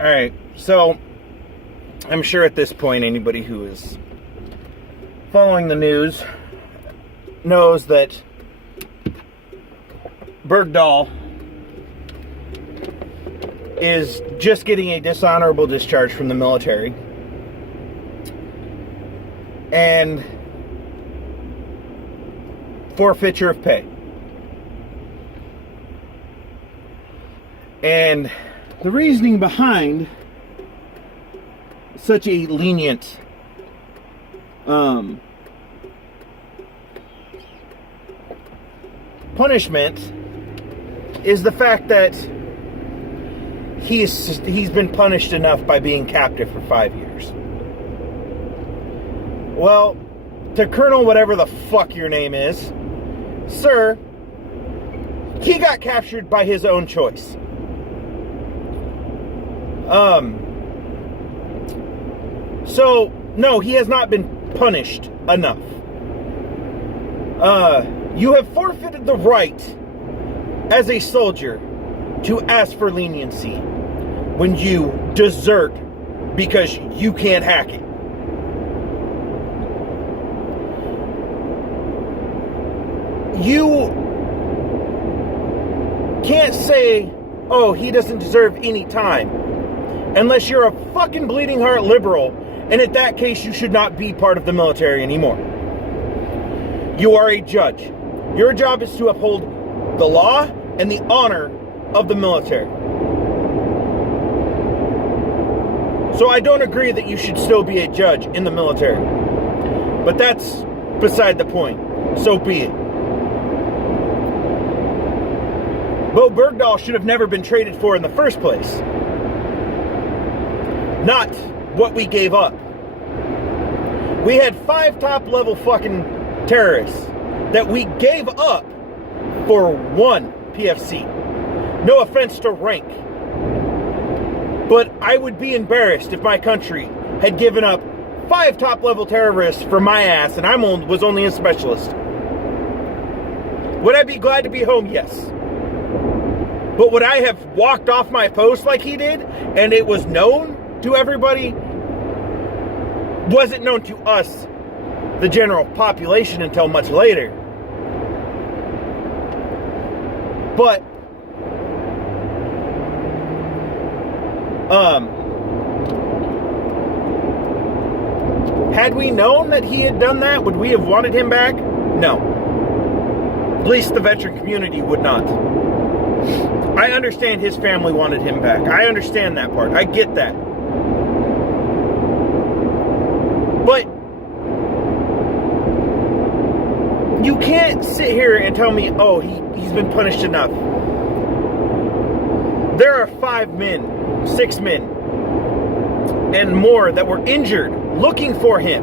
Alright, so I'm sure at this point anybody who is following the news knows that Bergdahl is just getting a dishonorable discharge from the military and forfeiture of pay. And the reasoning behind such a lenient punishment is the fact that he's been punished enough by being captive for 5 years. Well, to Colonel whatever the fuck your name is, sir, he got captured by his own choice. So, no, he has not been punished enough. You have forfeited the right as a soldier to ask for leniency when you desert because you can't hack it. You can't say, oh, he doesn't deserve any time, unless you're a fucking bleeding heart liberal, and in that case, you should not be part of the military anymore. You are a judge. Your job is to uphold the law and the honor of the military. So I don't agree that you should still be a judge in the military. But that's beside the point. So be it. Bo Bergdahl should have never been traded for in the first place. Not what we gave up. We had 5 top-level fucking terrorists that we gave up for 1 PFC. No offense to rank. But I would be embarrassed if my country had given up 5 top-level terrorists for my ass and was only a specialist. Would I be glad to be home? Yes. But would I have walked off my post like he did and it was known to everybody? Wasn't known to us, the general population, until much later. But had we known that he had done that, would we have wanted him back? No. At least the veteran community would not. I understand his family wanted him back. I understand that part. I get that. But you can't sit here and tell me, oh, he's been punished enough. There are 5 men, 6 men, and more that were injured looking for him.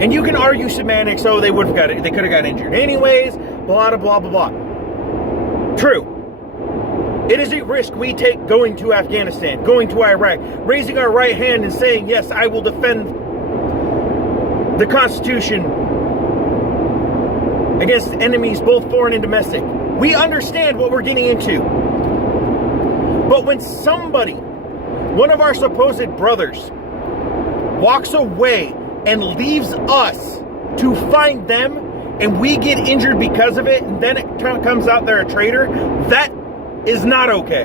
And you can argue semantics, oh, they could have got injured anyways, blah, blah, blah, blah. True. It is a risk we take going to Afghanistan, going to Iraq, raising our right hand and saying, yes, I will defend the Constitution against enemies, both foreign and domestic. We understand what we're getting into. But when somebody, one of our supposed brothers, walks away and leaves us to find them, and we get injured because of it, and then it comes out they're a traitor, that is not okay.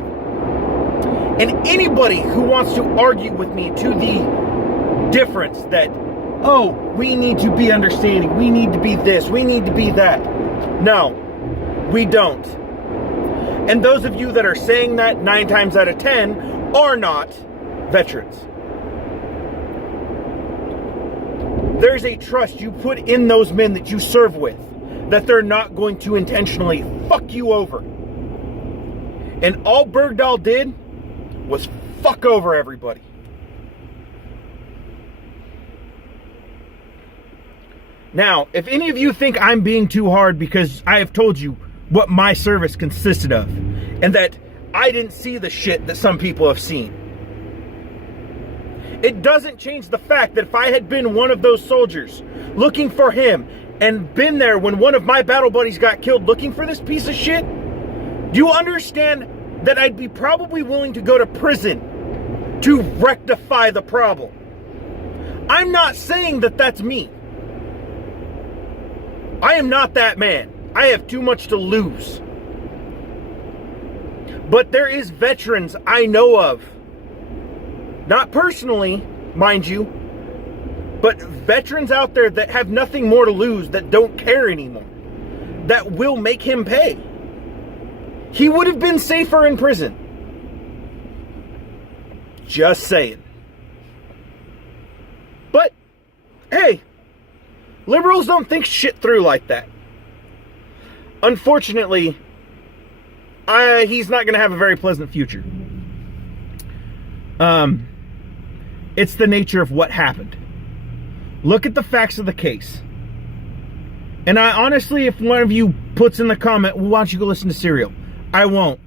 And anybody who wants to argue with me to the difference that, oh, we need to be understanding, we need to be this, we need to be that. No, we don't. And those of you that are saying that 9 times out of 10 are not veterans. There's a trust you put in those men that you serve with, that they're not going to intentionally fuck you over. And all Bergdahl did was fuck over everybody. Now, if any of you think I'm being too hard because I have told you what my service consisted of, and that I didn't see the shit that some people have seen, it doesn't change the fact that if I had been one of those soldiers looking for him and been there when one of my battle buddies got killed looking for this piece of shit, do you understand that I'd be probably willing to go to prison to rectify the problem. I'm not saying that that's me. I am not that man. I have too much to lose. But there is veterans I know of, not personally, mind you, but veterans out there that have nothing more to lose, that don't care anymore, that will make him pay. He would have been safer in prison. Just saying. But, hey, liberals don't think shit through like that. Unfortunately, he's not going to have a very pleasant future. It's the nature of what happened. Look at the facts of the case. And I honestly, if one of you puts in the comment, well, why don't you go listen to Serial? I won't.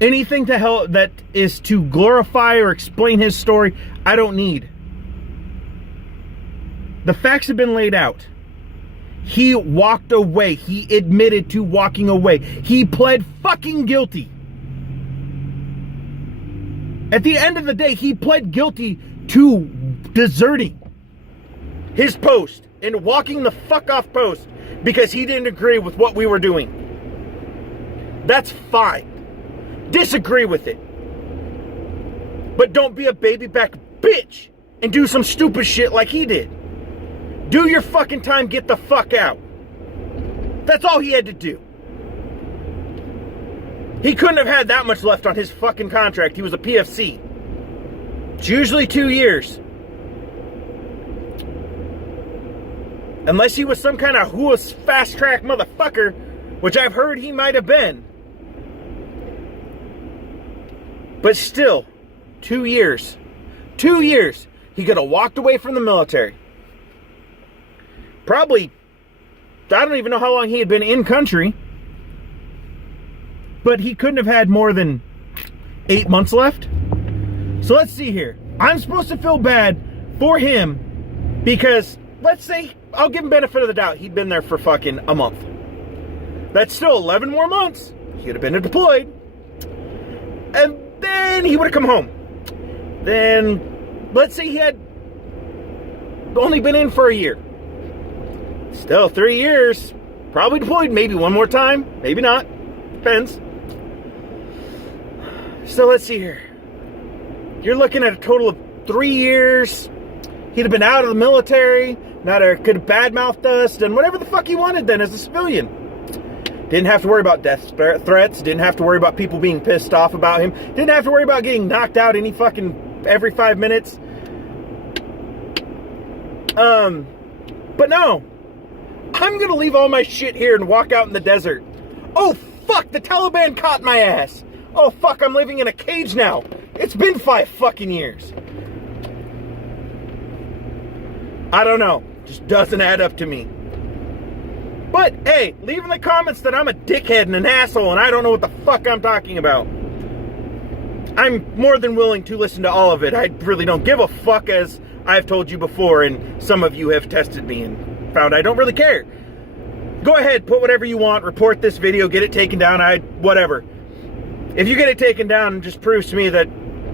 Anything to help that is to glorify or explain his story, I don't need. The facts have been laid out. He walked away. He admitted to walking away. He pled fucking guilty. At the end of the day, he pled guilty to deserting his post and walking the fuck off post because he didn't agree with what we were doing. That's fine. Disagree with it. But don't be a baby back bitch and do some stupid shit like he did. Do your fucking time, get the fuck out. That's all he had to do. He couldn't have had that much left on his fucking contract. He was a PFC. It's usually 2 years. Unless he was some kind of fast track motherfucker, which I've heard he might have been. But still, 2 years. 2 years. He could have walked away from the military. Probably, I don't even know how long he had been in country. But he couldn't have had more than 8 months left. So let's see here. I'm supposed to feel bad for him because, let's say, I'll give him benefit of the doubt. He'd been there for fucking a month. That's still 11 more months. He would have been deployed. And then he would have come home. Then, let's say he had only been in for a year. Still 3 years. Probably deployed maybe one more time. Maybe not. Depends. So let's see here. You're looking at a total of 3 years. He'd have been out of the military. Could have badmouthed us. Done whatever the fuck he wanted then as a civilian. Didn't have to worry about death threats. Didn't have to worry about people being pissed off about him. Didn't have to worry about getting knocked out every 5 minutes. But no. I'm gonna leave all my shit here and walk out in the desert. Oh fuck, the Taliban caught my ass. Oh fuck, I'm living in a cage now. It's been 5 fucking years. I don't know. Just doesn't add up to me. But hey, leave in the comments that I'm a dickhead and an asshole and I don't know what the fuck I'm talking about. I'm more than willing to listen to all of it. I really don't give a fuck, as I've told you before, and some of you have tested me and found I don't really care. Go ahead, put whatever you want, report this video, get it taken down, whatever. If you get it taken down, it just proves to me that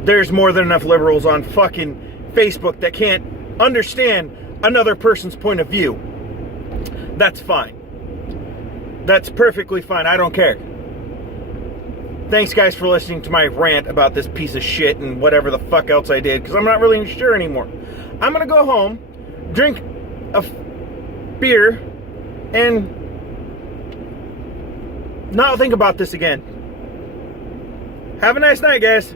there's more than enough liberals on fucking Facebook that can't understand another person's point of view. That's fine. That's perfectly fine. I don't care. Thanks, guys, for listening to my rant about this piece of shit and whatever the fuck else I did, because I'm not really sure anymore. I'm going to go home, drink a beer, and not think about this again. Have a nice night, guys.